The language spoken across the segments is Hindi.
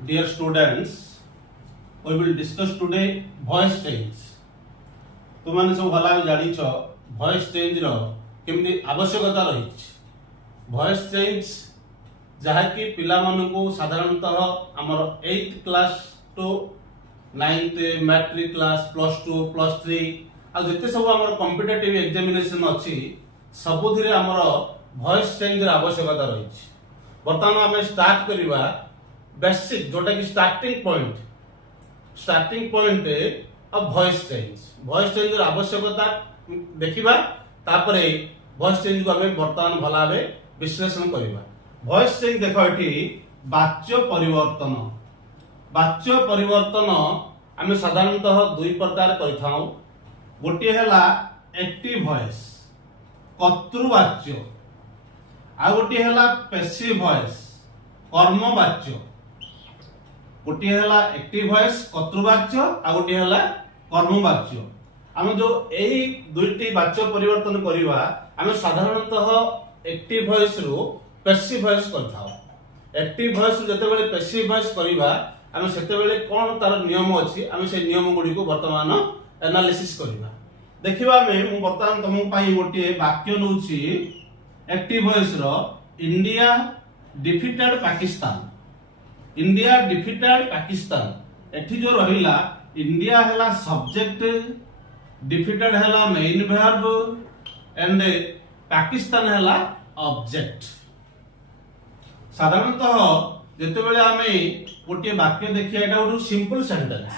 Dear students, we will discuss today voice change. तुमने सब भला जानी voice change रो केमती आवश्यकता रही voice change जहाँकि पिला मानकु साधारणतः आमर 8th class to 9th matric class +2 +3 आ जते सब आमर कॉम्पिटिटिव एग्जामिनेशन अछि सबुथिरे आमर voice change र आवश्यकता रही वर्तमान आमे स्टार्ट करिवा बेसिक जोटा कि starting point of voice change र आवश्यकता देखिबा तापरे वॉइस चेंज को हमें वर्तमान भला भाबे विश्लेषण करिबा वॉइस चेंज देखो एठी वाच्य परिवर्तन आमे साधारणतः दुई प्रकार करिथाउ गोटे हला एक्टिव वॉइस कर्तृवाच्य आ गोटे हला पैसिव वॉइस कर्मवाच्य गोटे हला एक्टिव वॉइस कर्तृवाच्य आ गोटे हला कर्मवाच्य हम जो एही दुईटी वाच्य परिवर्तन करिवा हम साधारणतः एक्टिव वॉइस रु पैसिव वॉइस करथाउ एक्टिव वॉइस जते बेले पैसिव वॉइस करिवा हम सेते बेले कोन तार नियम अछि हम से नियम गुडी को वर्तमान एनालिसिस करिवा देखिबा में मु वर्तमान तुम पई गोटे वाक्य नउछि एक्टिव वॉइस रो इंडिया डिफीटेड पाकिस्तान एठी जो रहिला इंडिया हला सब्जेक्ट डिफीटेड हला मेन वर्ब एंड पाकिस्तान हला ऑब्जेक्ट साधारणतः जेते बेले आमे गोटे वाक्य देखिया एटा गोटे simple sentence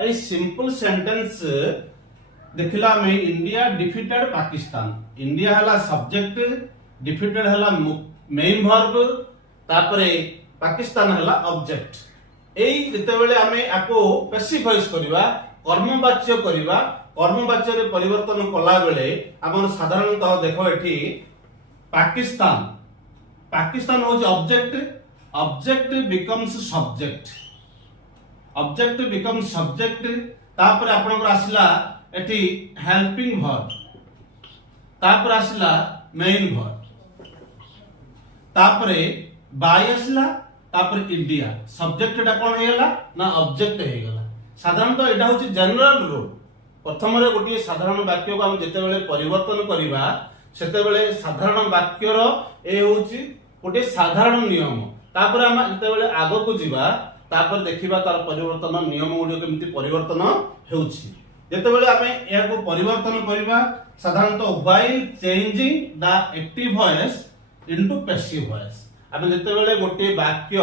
a simple sentence देखिला में इंडिया डिफीटेड पाकिस्तान इंडिया हला सब्जेक्ट डिफीटेड हला मेन वर्ब तापरे पाकिस्तान हला ऑब्जेक्ट एई जते बेले आमे आको पैसिव वॉइस करिवा कर्मवाच्य रे परिवर्तन कला बेले हमन साधारणतः देखो एठी पाकिस्तान हो ऑब्जेक्ट बिकम्स सब्जेक्ट तापर आपन आसिला एठी हेल्पिंग वर्ब तापर आसिला मेन वर्ब तापरे बाय आसिला तापर इंडिया सब्जेक्ट एटा कोन हेला ना ऑब्जेक्ट हे गेला साधारणतः एटा होची जनरल रूल प्रथम रे गोटे साधारण वाक्य को हम जते बेले परिवर्तन करिवा सेते बेले साधारण वाक्य रो ए होची गोटे साधारण नियम तापर हम जते बेले आगो को जीवा तापर देखिबा तार परिवर्तन नियम गुडी केमती परिवर्तन हेउची जते बेले हमें या को परिवर्तन करिवा साधारणतः while changing the active voice into passive voice हम जते बेले गोटे वाक्य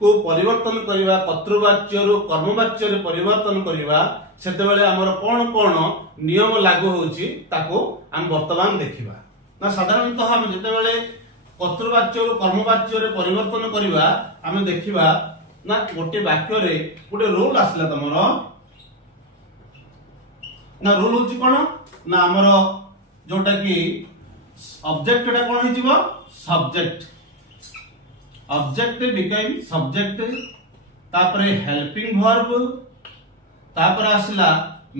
को परिवर्तन करिवा कर्तृवाच्य रु कर्मवाच्य रे परिवर्तन करिवा सेते बेले हमर कोन नियम लागू होउची ताको हम वर्तमान देखिबा ना साधारणतः हम जते बेले कर्तृवाच्य रु कर्मवाच्य रे परिवर्तन करिवा हम देखिबा ना गोटे वाक्य रे गोटे रूल आसला तमरो ना रूल होची कोन ना हमर जोटा कि ऑब्जेक्ट टा कोन हिजिबो ऑब्जेक्ट बिकम सब्जेक्ट तापरे हेल्पिंग वर्ब तापर आसला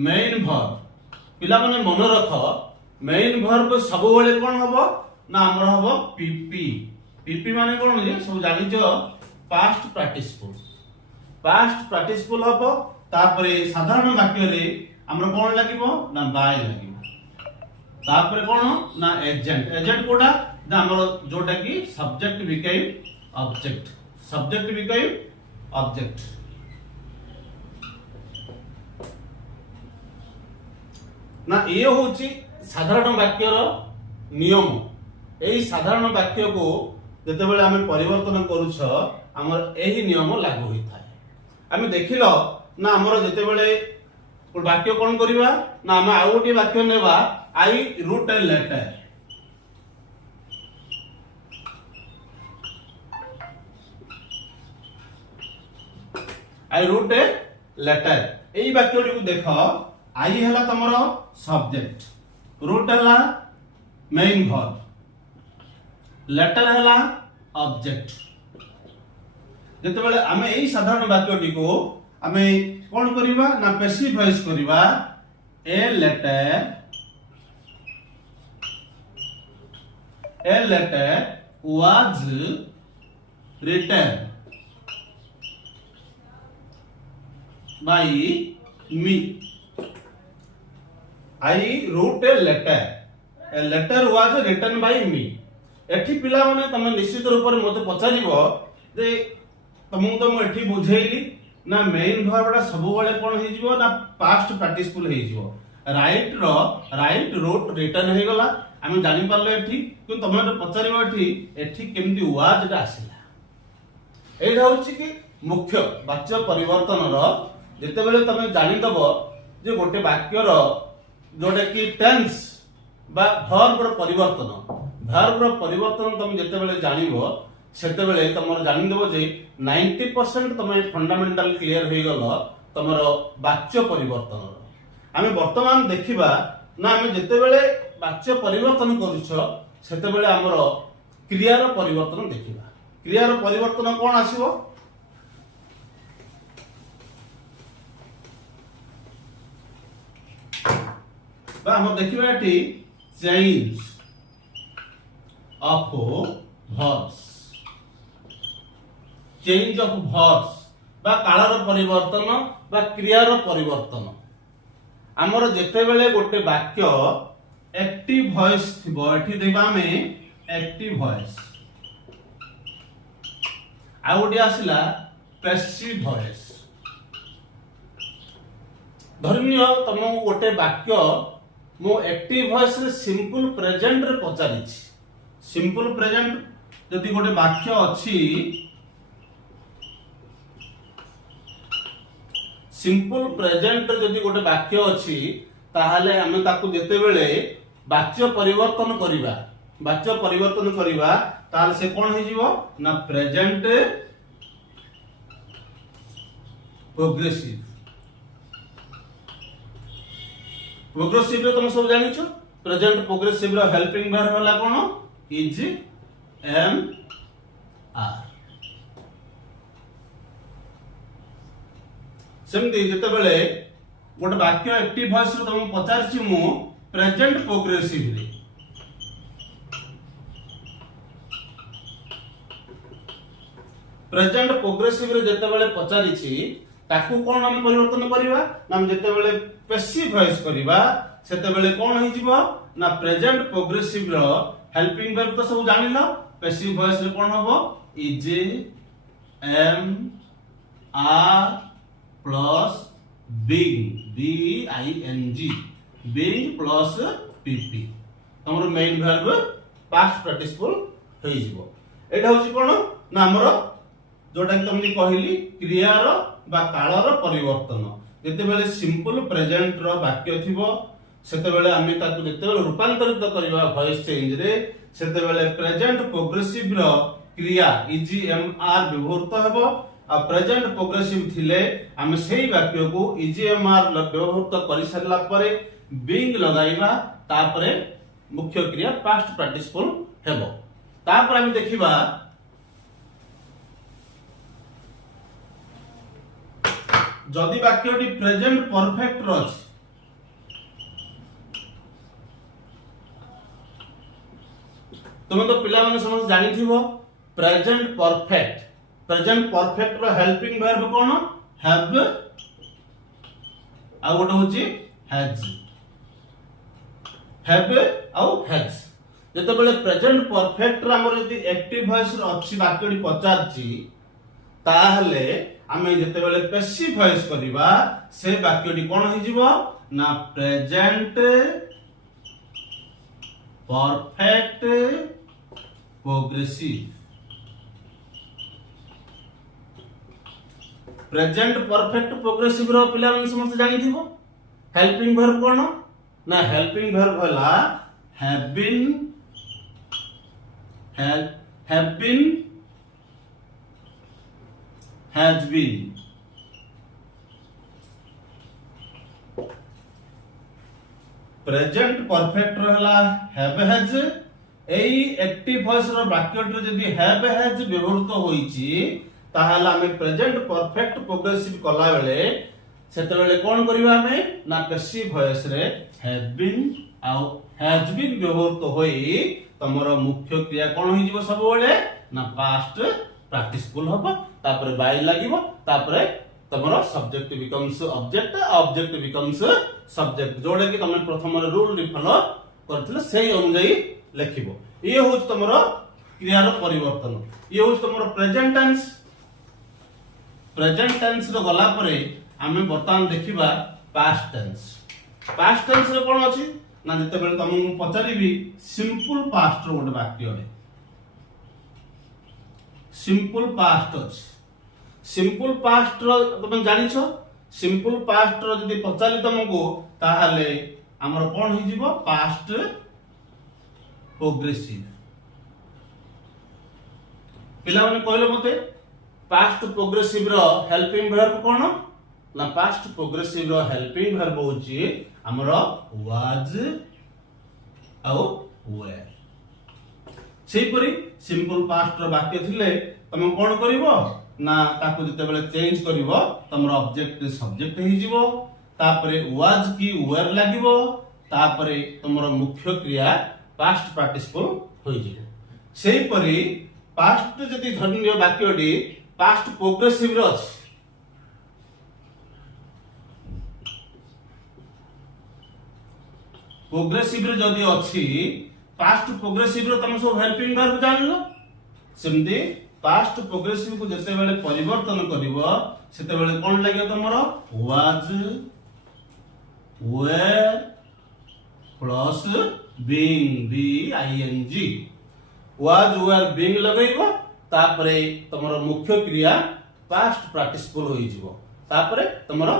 मेन वर्ब पिला माने मन रख मेन वर्ब सब बेले कोन हबो ना हमर हबो पीपी माने कोन जे सब जानि जो पास्ट पार्टिसिपल हबो तापरे साधारण वाक्य रे हमर कोन लागिबो ना बाय लागिबो तापरे कोन ना एजेंट कोडा ना हमर जोटा कि सब्जेक्ट बिकम ऑब्जेक्ट ना ये होची साधारण वाक्य रो नियम एही साधारण वाक्य को जते बेले हमें परिवर्तन करूछ हमर एही नियम लागू होई थाए हमें देखिलो ना हमर जते बेले वाक्य कोन करिवा ना हम आउ गोटे वाक्य नेबा आई रूट ए लेटर एई वाक्य को देखो आई हला तमरो सब्जेक्ट रूट हला मेन वर्ब लेटर हला ऑब्जेक्ट जते बेले हमें एई साधारण वाक्यटी को हमें कोन करिवा ना पैसिव वॉइस करिवा a letter was written by me. I wrote a letter. A letter was written by me. एठी पिला माने तमे निश्चित रूप रे मते पचारिबो जे तमु तो मु एठी बुझेइली ना मेन वर्बडा सब बेले कोन हे जिवो ना पास्ट पार्टिसिपल हे जिवो. Right row right road return हे गला आमे जानि पारले एठी कि तमे तो पचारिबो एठी केमति वाज टा आसिला. एटा होची कि मुख्य वाक्य परिवर्तन रो जेते बेले तमे जानि दबो जे गोटे वाक्य रो जोटे कि टेंस बा वर्ब रो परिवर्तन वर्ब रो परिवर्तन तमे जेते बेले जानिबो सेते बेले तमर जानि दबो जे 90% तमे फंडामेंटल क्लियर होई गलो तमर वाक्य परिवर्तन रो. आमे वर्तमान देखिबा ना आमे जेते बेले वाक्य परिवर्तन करूछो सेते बेले हमर क्रिया रो परिवर्तन देखिबा. क्रिया रो परिवर्तन कोन आसीबो बा हम देखिबा एठी change of verbs. Change of verbs बा कालर परिवर्तन बा क्रियार परिवर्तन. हमर जेते बेले गोटे वाक्य एक्टिव वॉइस थिबो एठी देबा में एक्टिव वॉइस आ गोटे आसिला पैसिव वॉइस. धरनियो तम गोटे वाक्य मो एक्टिव वॉइस रे सिंपल प्रेजेंट रे पचारि छी. सिंपल प्रेजेंट जदि गोटे वाक्य अछि सिंपल प्रेजेंट जदि गोटे वाक्य अछि ताहाले हमें ताकू जेते बेले वाक्य परिवर्तन करिबा ताहाले से कोन हे जिवो ना प्रेजेंट प्रोग्रेसिव. प्रोग्रेसिव रे तुम सब जानिछो प्रेजेंट प्रोग्रेसिव रो हेल्पिंग वर्ब होला कोन इज एम आर. सेमती जेते बेले गोटे वाक्य एक्टिव वॉइस रो तुम पचारछि मु प्रेजेंट प्रोग्रेसिव रे प्रेजेंट प्रोग्रेसिव रे जेते बेले पचारिछि ताकू कोन हम परिवर्तन करिवा ना जेते बेले पैसिव वॉइस करिवा सेते बेले कोन हे जिवो ना प्रेजेंट प्रोग्रेसिव रो हेल्पिंग वर्ब तो सब जानिलो. पैसिव वॉइस रे कोन हबो is am are plus being B I N G being plus PP हमर मेन वर्ब पास्ट पार्टिसिपल होई जिवो. एटा होची कोन ना हमर जोटा कि तुमनी कहली क्रिया रो बा काल रो परिवर्तन. जेते बेले सिंपल प्रेजेंट रो वाक्य थिबो सेते बेले आमे ताकू जेते बेले रूपांतरित करबा वॉइस चेंज रे सेते बेले प्रेजेंट प्रोग्रेसिव रो क्रिया इज एम आर व्यवहृत हेबो. आ प्रेजेंट प्रोग्रेसिव थिले आमे सेही वाक्य को इज एम आर व्यवहृत करि सरला परे बीइंग लगाइबा तापरे मुख्य क्रिया पास्ट पार्टिसिपल हेबो. तापर आमे देखिबा जदि वाक्यटी प्रेजेंट परफेक्ट रछ तुम तो पिला माने समझ जानि थिबो प्रेजेंट परफेक्ट रो हेल्पिंग वर्ब कोन हैव आ गोटे होची हैज. हैव आउ हैज जते बेले प्रेजेंट परफेक्ट रो हमर यदि एक्टिव वॉइस रो अछि वाक्यटी पचारछि ताहले आमे जते बेले पैसिव वॉइस करिबा से वाक्यटी कोन हे जिवो ना present perfect progressive. Present perfect progressive रो पिला मन समस्त जानि थिबो. हेल्पिंग वर्ब कोन ना हेल्पिंग वर्ब होला have been has been. Present perfect रहला have has. एई एक्टिव वॉइस रो वाक्यटे जदी have has व्यवहृत होईची ताहाला हमें प्रेजेंट परफेक्ट प्रोग्रेसिव कला बेले सेते बेले कोन करबा हमें ना पैसिव वॉइस रे have been आउ has been व्यवहृत होई तमरो मुख्य क्रिया कोन होई जिवो सब बेले ना पास्ट पार्टिसिपल हबो तापरे बाय लागिवो तापरे तमरो subject becomes object object becomes subject जोडे कि तमे प्रथम रूल रि फॉलो करथिले सेही अनुଯାयी लिखिबो ये हो तमरो क्रियार परिवर्तन ये हो तमरो प्रेजेंट टेंस रो गला परे आमे वर्तमान देखिबा पास्ट टेंस रे कोन अछि ना जते बेले तुमको पचारिबी सिंपल पास्ट रो गोटे वाक्य रे सिंपल पास्ट अछि सिंपल पास्ट रो तुम जानिछो सिंपल पास्ट रो जदी पचारि तुमको ताहाले हमर कोन हि जिवो पास्ट प्रोग्रेसिव पिला माने कहले मते पास्ट प्रोग्रेसिव रो हेल्पिंग वर्ब कोन ना पास्ट प्रोग्रेसिव रो हेल्पिंग वर्ब होची हमर वाज आउ वेयर सेही परी सिंपल पास्ट रो वाक्य थिले तुम कोन करिवो ना ताको जते बेले चेंज करिवो तमरो ऑब्जेक्ट सब्जेक्ट हि जिवो तापरे वाज की वेयर लागिवो तापरे तमरो मुख्य क्रिया पास्ट पार्टिसिपल होई जिवो सेही परी पास्ट जति धन्य वाक्यडी पास्ट प्रोग्रेसिव रो अछि प्रोग्रेसिव रे जदी अछि पास्ट प्रोग्रेसिव रो तम सब हेल्पिंग वर्ब जानलो सेमती पास्ट प्रोग्रेसिव को जते बेले परिवर्तन करिवो सेते बेले कोन लागियो तमरो was were plus being B I N G was were being लगाइबो तापरे तमरो मुख्य क्रिया पास्ट पार्टिसिपल होई जिवो तापरे तमरो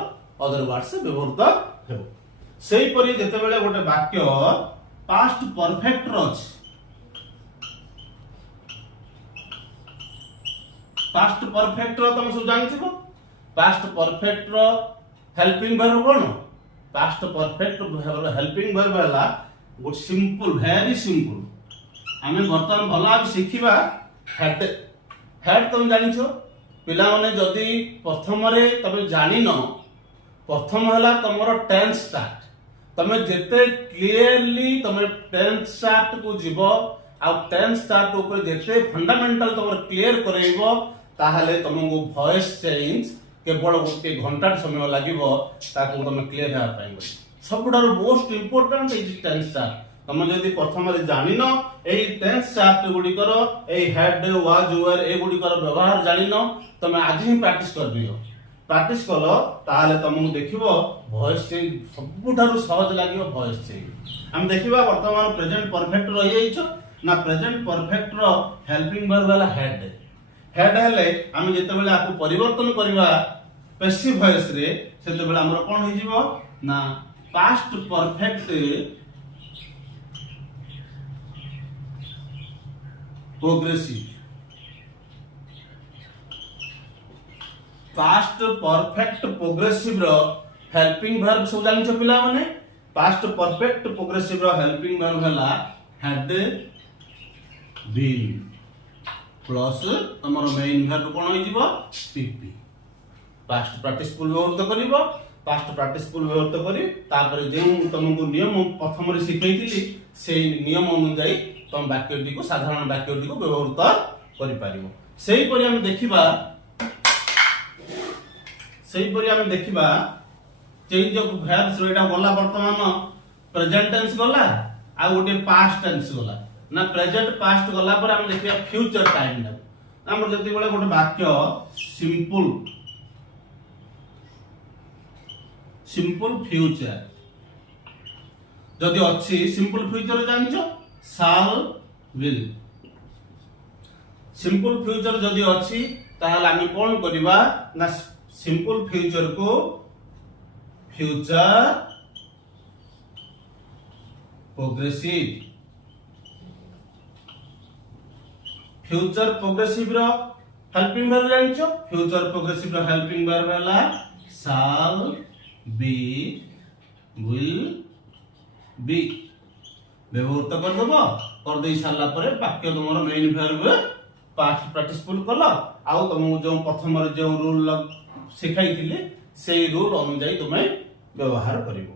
अदर वर्ड्स व्यवहृत हेबो सेही परी जते बेले गोटे वाक्य पास्ट परफेक्ट रो अछि पास्ट परफेक्ट रो तुम सब जानिथिबो पास्ट परफेक्ट रो हेल्पिंग वर्ब कोन पास्ट परफेक्ट हेल्पिंग वर्ब हला गुड सिंपल वेरी सिंपल आमे वर्तमान भला अब सिखिबा हेड तुम जानिछो पिला माने जदी प्रथम रे तमे जानिनो प्रथम हला तमरो टेंस स्टार्ट तमे जेते क्लियरली तमे टेंस स्टार्ट को जीवो आ टेंस स्टार्ट ऊपर जेते फंडामेंटल तमर क्लियर करैबो ताहले तुमको वॉइस चेंज केवल गोटे घंटा समय लागिबो ताको तुम क्लियर हेबा पाइबो सबुडार most important is tense start तुम जदी प्रथम रे जानिनो एई टेंस स्टार्ट गुडी करो एई हेड वाज वेयर ए गुडी करो व्यवहार जानिनो तुम आज ही प्रैक्टिस कर दियो प्रैक्टिस कलो ताहले तुमको देखिबो वॉइस चेंज सबुडार सहज लागिबो वॉइस चेंज हम देखिबा वर्तमान प्रेजेंट परफेक्ट रहि जाइछो ना प्रेजेंट परफेक्ट रो हेल्पिंग वर्ब वाला हेड हेले हम जते बेले आपको परिवर्तन करबा पैसिव वॉइस रे सेते बेले हमर कोन होई जिवो ना past perfect progressive past perfect progressive रो हेल्पिंग वर्ब सब जानिछो पिला माने पास्ट परफेक्ट प्रोग्रेसिव रो हेल्पिंग वर्ब हला हैड बीन प्लस हमर मेन वर्ब कोन होई जिवो पीपी पास्ट पार्टिसिपल व्यवहार करिवो पास्ट पार्टिसिपल व्यवहार करी तापर जे तुमको नियम प्रथम रे सिखैतिली सेही नियम अनुसार तुम वाक्यटी को साधारण वाक्यटी को व्यवहार करि पारिबो सेही परि हम देखिबा चेंज ऑफ वर्ब्स रेटा गला वर्तमान प्रेजेंट टेंस गला आ गोटे पास्ट टेंस गला ना प्रेजेंट पास्ट गला पर हम देखिया फ्यूचर टाइम ना हमर जति बेले गोटे वाक्य सिंपल फ्यूचर जदि अछि सिंपल फ्यूचर जानिछो शाल विल सिंपल फ्यूचर जदि अछि ताहले हम कोन करिबा ना सिंपल फ्यूचर को फ्यूचर प्रोग्रेसिव फ्यूचर प्रोग्रेसिव रो हेल्पिंग वर्ब जानिछो फ्यूचर प्रोग्रेसिव रो हेल्पिंग वर्ब हला शाल बी विल बी व्यवहार कर दबो कर देई साला परे वाक्य तुमरो मेन वर्ब पास्ट पार्टिसिपल कलो आउ तुम जो प्रथम रे जो रूल सिखाइथिले सेही रूल अनुसार तुमे व्यवहार करिवो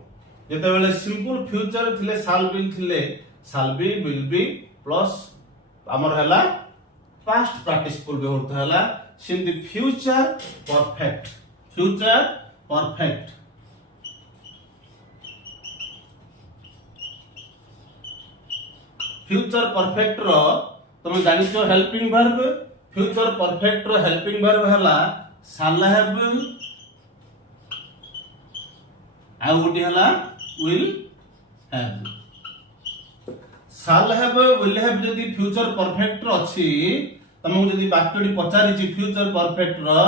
जते बेले सिंपल फ्यूचर थिले shall be will be plus हमर हला पास्ट पार्टिसिपल व्यवहार हला simple future perfect future perfect future perfect रो तुम जानिछ हेल्पिंग वर्ब फ्यूचर परफेक्ट रो हेल्पिंग वर्ब हला shall have आ गोटी हला will have shall have will have जदि फ्यूचर परफेक्ट रो अछि तुमको जदि वाक्यटी पचारिछि फ्यूचर परफेक्ट रो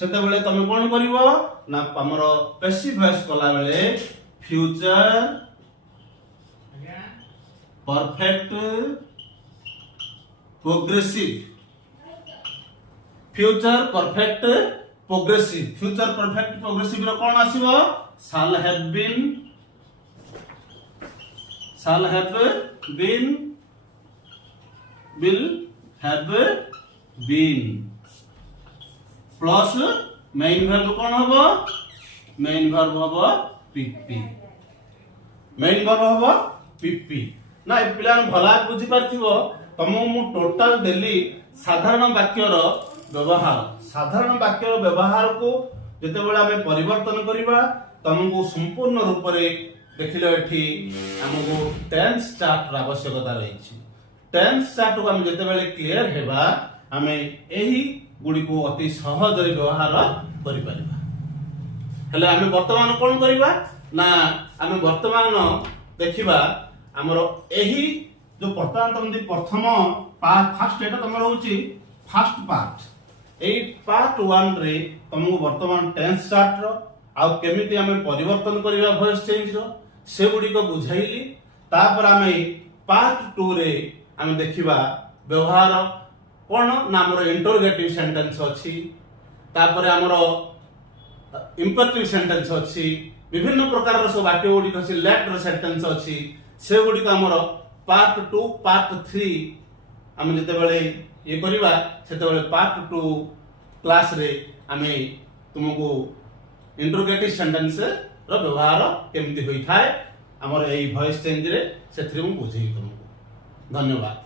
सेते बेले तुम कोन करिवो ना हमरो पैसिव वॉइस कला बेले future perfect progressive future perfect progressive रो कोन आसीबो shall have been will have been plus main verb कोन हबो मेन वर्ब हबो pp मेन वर्ब हबो pp ना ए पिला भला बुझी पारथिबो तमो मु टोटल देली साधारण वाक्यर व्यवहार को जते बेला हमें परिवर्तन करिबा तमको संपूर्ण रूप रे देखिलो एठी हमको टेंस चार्ट आवश्यकता रही टेंस चार्ट को हम जते बेले क्लियर हेबा हमें एही गुडी को अति सहज रे व्यवहार करि परिबा हेले हमें वर्तमान कोन करिबा ना हमें वर्तमान देखिबा हमरो एही जो वर्तमान तुम प्रथम फर्स्ट एटा तमरो होची फर्स्ट पार्ट एई पार्ट 1 रे तुमको वर्तमान टेंस चार्ट रो आ केमिति हमें परिवर्तन करिबा वॉइस चेंज रो से गुडी को बुझाइली तापर हमें पार्ट 2 रे हम देखिबा व्यवहार कोन ना हमरो इंटरोगेटिव सेंटेंस अछि तापर हमरो इंपेरेटिव सेंटेंस अछि विभिन्न प्रकार रो सब वाक्य गुडी अछि लेटर सेंटेंस अछि से गुडी को हमरो पार्ट 2 पार्ट 3 हम जते बेले ये करिबा सेते बेले पार्ट 2 क्लास रे हमें तुमको इंटरोगेटिव सेंटेंस रो व्यवहार केमिति होई थाए हमर एई वॉइस चेंज रे सेथि मु बुझेई तुमको धन्यवाद।